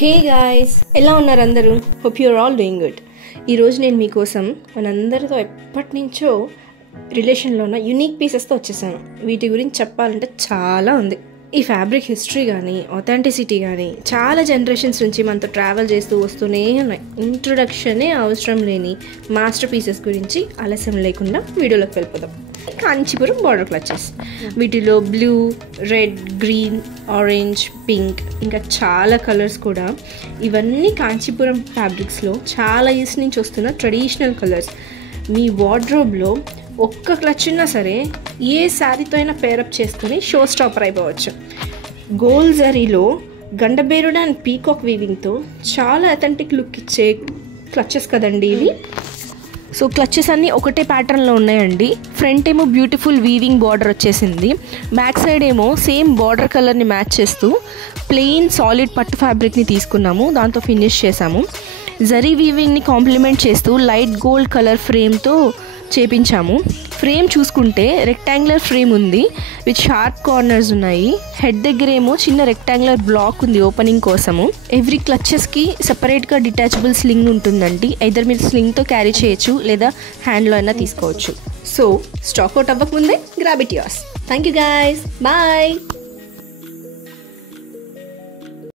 Hey guys, ఎలా ఉన్నారు అందరూ? Hope your all doing good. ఈరోజు నేను మీకోసం మనందరితో ఎప్పటి నుంచో రిలేషన్లో ఉన్న యూనిక్ పీసెస్తో వచ్చేసాను. వీటి గురించి చెప్పాలంటే చాలా ఉంది. ఈ ఫ్యాబ్రిక్ హిస్టరీ కానీ ఆథెంటిసిటీ కానీ చాలా జనరేషన్స్ నుంచి మనతో ట్రావెల్ చేస్తూ వస్తూనే ఉన్నాయి. ఇంట్రొడక్షనే అవసరం లేని మాస్టర్ పీసెస్ గురించి ఆలస్యం లేకుండా వీడియోలోకి వెళ్ళిపోదాం. Kanchipuram border clutches. వీటిలో blue, red, green, orange, pink ఇంకా చాలా కలర్స్ కూడా. ఇవన్నీ కాంచీపురం ఫ్యాబ్రిక్స్లో చాలా ఇయర్స్ నుంచి వస్తున్న ట్రెడిషనల్ కలర్స్. మీ వార్డ్రోబ్లో ఒక్క క్లచ్ ఉన్నా సరే ఏ శారీతో అయినా పేరప్ చేసుకుని షో స్టాపర్ అయిపోవచ్చు. గోల్డ్ జరీలో గండబేరుడు అండ్ పీకాక్ వీవింగ్తో చాలా అథెంటిక్ లుక్ ఇచ్చే క్లచెస్ కదండి ఇవి. సో క్లచెస్ అన్నీ ఒకటే ప్యాటర్న్లో ఉన్నాయండి. ఫ్రంట్ ఏమో బ్యూటిఫుల్ వీవింగ్ బార్డర్ వచ్చేసింది. బ్యాక్ సైడ్ ఏమో సేమ్ బార్డర్ కలర్ని మ్యాచ్ చేస్తూ ప్లెయిన్ సాలిడ్ పట్టు ఫ్యాబ్రిక్ని తీసుకున్నాము, దాంతో ఫినిష్ చేసాము. జరీ వీవింగ్ని కాంప్లిమెంట్ చేస్తూ లైట్ గోల్డ్ కలర్ ఫ్రేమ్తో చేపించాము. ఫ్రేమ్ చూసుకుంటే రెక్టాంగులర్ ఫ్రేమ్ ఉంది విత్ షార్ప్ కార్నర్స్ ఉన్నాయి. హెడ్ దగ్గర ఏమో చిన్న రెక్టాంగులర్ బ్లాక్ ఉంది ఓపెనింగ్ కోసము. ఎవ్రీ క్లచెస్కి సపరేట్గా డిటాచబుల్ స్లింగ్ ఉంటుందండి. ఐదర్ మీరు స్లింగ్తో క్యారీ చేయొచ్చు లేదా హ్యాండ్లో అయినా తీసుకోవచ్చు. సో స్టాక్ అవుట్ అవ్వకముందే grab it yours. Thank you guys, bye.